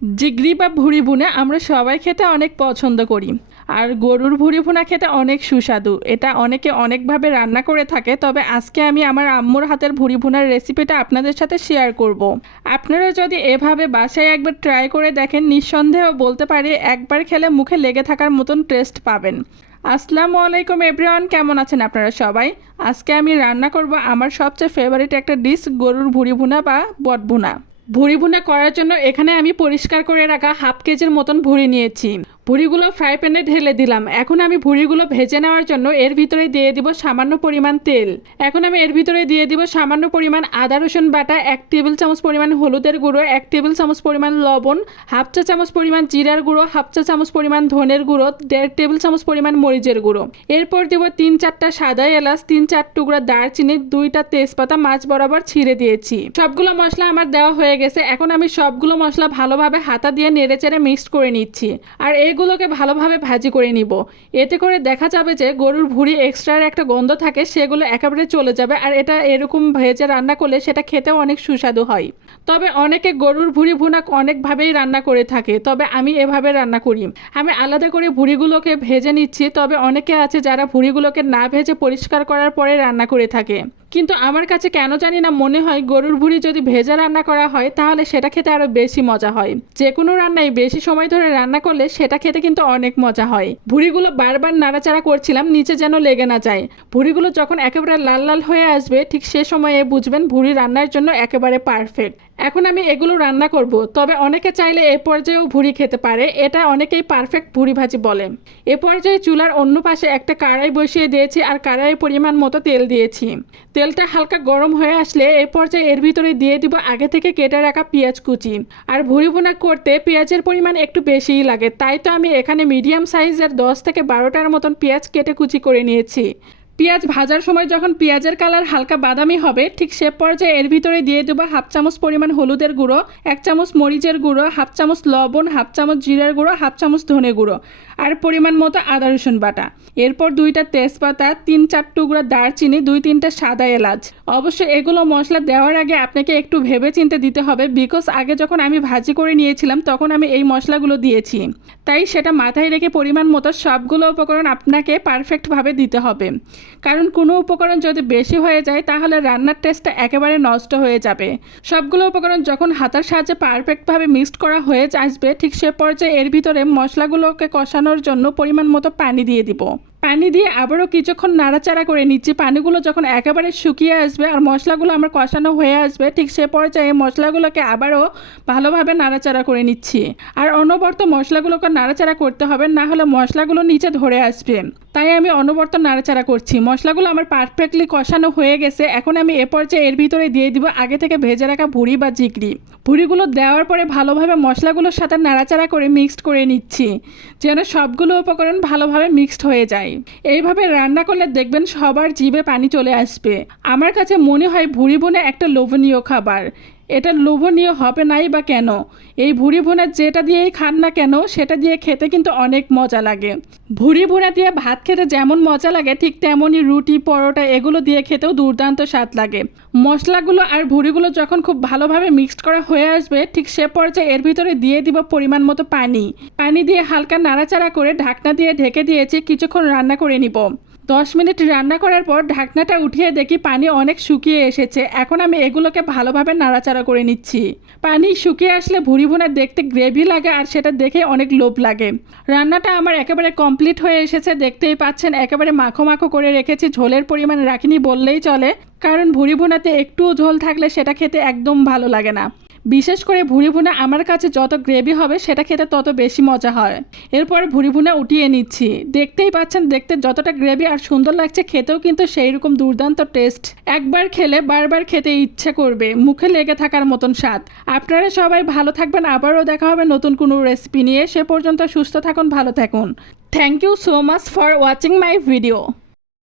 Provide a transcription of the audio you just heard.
জিগরি বা ভুড়ি ভুনা আমরা সবাই খেতে অনেক পছন্দ করি। আর গরুর ভুড়ি ভুনা খেতে অনেক সুস্বাদু। এটা অনেকে অনেকভাবে রান্না করে থাকে, তবে আজকে আমি আমার আম্মুর হাতের ভুড়ি ভুনার রেসিপিটা আপনাদের সাথে শেয়ার করব। আপনারা যদি এভাবে বাসায় একবার ট্রাই করে দেখেন, নিঃসন্দেহ বলতে পারি একবার খেলে মুখে লেগে থাকার মতন টেস্ট পাবেন। আসসালামু আলাইকুম এভরিওয়ান, কেমন আছেন আপনারা সবাই? আজকে আমি রান্না করব আমার সবচেয়ে ফেভারিট একটা ডিশ গরুর ভুড়ি ভুনা বা বট ভুনা। ভুড়ি ভুনা করার জন্য এখানে আমি পরিষ্কার করে রাখা হাফ কেজির মতন ভুড়ি নিয়েছি। ভুড়িগুলো ফ্রাই প্যানে ঢেলে দিলাম। এখন আমি ভুড়িগুলো ভেজে নেওয়ার জন্য এর ভিতরে দিয়ে দিব সামান্য পরিমাণ তেল। এখন আমি এর ভিতরে দিয়ে দিব সামান্য পরিমাণ আদা, রসুন বাটা, এক টেবিল চামচ পরিমাণ হলুদের গুঁড়ো, এক টেবিল চামচ পরিমাণ লবণ, হাফ চা চামচ পরিমাণ জিরার গুঁড়ো, হাফ চা চামচ পরিমাণ ধনের গুঁড়ো, দেড় টেবিল চামচ পরিমাণ মরিচের গুঁড়ো। এরপর দিব তিন চারটা সাদা এলাচ, তিন চার টুকরা দারচিনি, দুইটা তেজপাতা, মাছ বরাবর ছিঁড়ে দিয়েছি। সবগুলো মশলা আমার দেওয়া হয়ে গেছে। এখন আমি সবগুলো মশলা ভালোভাবে হাতা দিয়ে নেড়ে চেড়ে মিক্সড করে নিচ্ছি। আর এগুলোকে ভালোভাবে ভাজি করে নিব। এতে করে দেখা যাবে যে গরুর ভুঁড়ি এক্সট্রার একটা গন্ধ থাকে, সেগুলো একেবারে চলে যাবে আর এটা এরকম ভেজে রান্না করলে সেটা খেতেও অনেক সুস্বাদু হয়। তবে অনেকে গরুর ভুঁড়ি ভুনা অনেকভাবেই রান্না করে থাকে, তবে আমি এভাবে রান্না করি। আমি আলাদা করে ভুঁড়িগুলোকে ভেজে নিচ্ছি, তবে অনেকে আছে যারা ভুঁড়িগুলোকে না ভেজে পরিষ্কার করার পরে রান্না করে থাকে। কিন্তু আমার কাছে কেন জানি না মনে হয় গরুর ভুঁড়ি যদি ভেজা রান্না করা হয়, তাহলে সেটা খেতে আরও বেশি মজা হয়। যে কোনো রান্নায় বেশি সময় ধরে রান্না করলে সেটা খেতে কিন্তু অনেক মজা হয়। ভুঁড়িগুলো বারবার নাড়াচাড়া করছিলাম, নিচে যেন লেগে না যায়। ভুঁড়িগুলো যখন একেবারে লাল লাল হয়ে আসবে, ঠিক সে সময়ে বুঝবেন ভুঁড়ি রান্নার জন্য একেবারে পারফেক্ট এখন আমি এগুলো রান্না করব, তবে অনেকে চাইলে এ পর্যায়েও ভুড়ি খেতে পারে, এটা অনেকেই পারফেক্ট ভুড়ি ভাজি বলে এ পর্যায়ে চুলার অন্য পাশে একটা কড়াই বসিয়ে দিয়েছি আর কড়াইয়ে পরিমাণ মতো তেল দিয়েছি। তেলটা হালকা গরম হয়ে আসলে এ পর্যায়ে এর ভিতরে দিয়ে দিব আগে থেকে কেটে রাখা পেঁয়াজ কুচি। আর ভুড়ি ভুনা করতে পেঁয়াজের পরিমাণ একটু বেশিই লাগে, তাই তো আমি এখানে মিডিয়াম সাইজের দশ থেকে বারোটার মতন পেঁয়াজ কেটে কুচি করে নিয়েছি। পেঁয়াজ ভাজার সময় যখন পেঁয়াজের কালার হালকা বাদামি হবে, ঠিক সে পর্যায়ে এর ভিতরে দিয়ে দেবো হাফ চামচ পরিমাণ হলুদের গুঁড়ো, এক চামচ মরিচের গুঁড়ো, হাফ চামচ লবণ, হাফ চামচ জিরার গুঁড়ো, হাফ চামচ ধনে গুঁড়ো। আর পরিমাণ মতো আদা রসুন বাটা। এরপর দুইটা তেজপাতা, তিন চার টুকরা দারচিনি, দুই তিনটা সাদা এলাচ। অবশ্যই এগুলো মশলা দেওয়ার আগে আপনাকে একটু ভেবে চিনতে দিতে হবে বিকজ আগে যখন আমি ভাজি করে নিয়েছিলাম, তখন আমি এই মশলাগুলো দিয়েছি। তাই সেটা মাথায় রেখে পরিমাণ মতো সবগুলো উপকরণ আপনাকে পারফেক্টভাবে দিতে হবে। কারণ কোনো উপকরণ যদি বেশি হয়ে যায়, তাহলে রান্নার টেস্টটা একেবারে নষ্ট হয়ে যাবে। সবগুলো উপকরণ যখন হাতার সাহায্যে পারফেক্টভাবে মিক্সড করা হয়ে আসবে, ঠিক সে পর্যায়ে এর ভিতরে মশলাগুলোকে কষানোর জন্য পরিমাণ মতো পানি দিয়ে দিব। পানি দিয়ে আবারও কিছুক্ষণ নাড়াচাড়া করে নিচ্ছি। পানিগুলো যখন একেবারে শুকিয়ে আসবে আর মশলাগুলো আমার কষানো হয়ে আসবে, ঠিক সে পর্যায়ে মশলাগুলোকে আবারও ভালোভাবে নাড়াচাড়া করে নিচ্ছি। আর অনবর্ত মশলাগুলোকে নাড়াচাড়া করতে হবে, না হলে মশলাগুলো নিচে ধরে আসবে। তাই আমি অনবর্ত নাড়াচাড়া করছি। মশলাগুলো আমার পারফেক্টলি কষানো হয়ে গেছে। এখন আমি এ পর্যায়ে এর ভিতরে দিয়ে দিব আগে থেকে ভেজে রাখা ভুড়ি বা জিগড়ি ভুড়িগুলো দেওয়ার পরে ভালোভাবে মশলাগুলোর সাথে নাড়াচাড়া করে মিক্সড করে নিচ্ছি, যেন সবগুলো উপকরণ ভালোভাবে মিক্সড হয়ে যায়। এইভাবে রান্না করলে দেখবেন সবার জিভে পানি চলে আসবে। আমার কাছে মনে হয় ভুড়ি বোনা একটা লোভনীয় খাবার। এটা লোভনীয় হবে নাই বা কেন? এই ভুড়ি ভুনা যেটা দিয়েই খান না কেন, সেটা দিয়ে খেতে কিন্তু অনেক মজা লাগে। ভুড়ি ভুনা দিয়ে ভাত খেতে যেমন মজা লাগে, ঠিক তেমনই রুটি, পরোটা এগুলো দিয়ে খেতেও দুর্দান্ত স্বাদ লাগে। মশলাগুলো আর ভুড়িগুলো যখন খুব ভালোভাবে মিক্সড করা হয়ে আসবে, ঠিক সে পর্যায়ে এর ভিতরে দিয়ে দিব পরিমাণ মতো পানি। পানি দিয়ে হালকা নাড়াচাড়া করে ঢাকনা দিয়ে ঢেকে দিয়েছি, কিছুক্ষণ রান্না করে নিব। দশ মিনিট রান্না করার পর ঢাকনাটা উঠিয়ে দেখি পানি অনেক শুকিয়ে এসেছে। এখন আমি এগুলোকে ভালোভাবে নাড়াচাড়া করে নিচ্ছি। পানি শুকিয়ে আসলে ভুড়ি ভুনা দেখতে গ্রেভি লাগে আর সেটা দেখে অনেক লোভ লাগে। রান্নাটা আমার একেবারে কমপ্লিট হয়ে এসেছে, দেখতেই পাচ্ছেন, একেবারে মাখো মাখো করে রেখেছি, ঝোলের পরিমাণ রাখিনি বললেই চলে। কারণ ভুড়ি ভুনাতে একটুও ঝোল থাকলে সেটা খেতে একদম ভালো লাগে না। বিশেষ করে ভুড়ি ভুনা আমার কাছে যত গ্রেভি হবে সেটা খেতে তত বেশি মজা হয়। এরপর ভুড়ি ভুনা উঠিয়ে নিচ্ছি। দেখতেই পাচ্ছেন, দেখতে যতটা গ্রেভি আর সুন্দর লাগছে, খেতেও কিন্তু সেই রকম দুর্দান্ত টেস্ট একবার খেলে বারবার খেতে ইচ্ছে করবে, মুখে লেগে থাকার মতন স্বাদ। আপনারা সবাই ভালো থাকবেন, আবারও দেখা হবে নতুন কোনো রেসিপি নিয়ে। সে পর্যন্ত সুস্থ থাকুন, ভালো থাকুন। Thank you so much for watching my video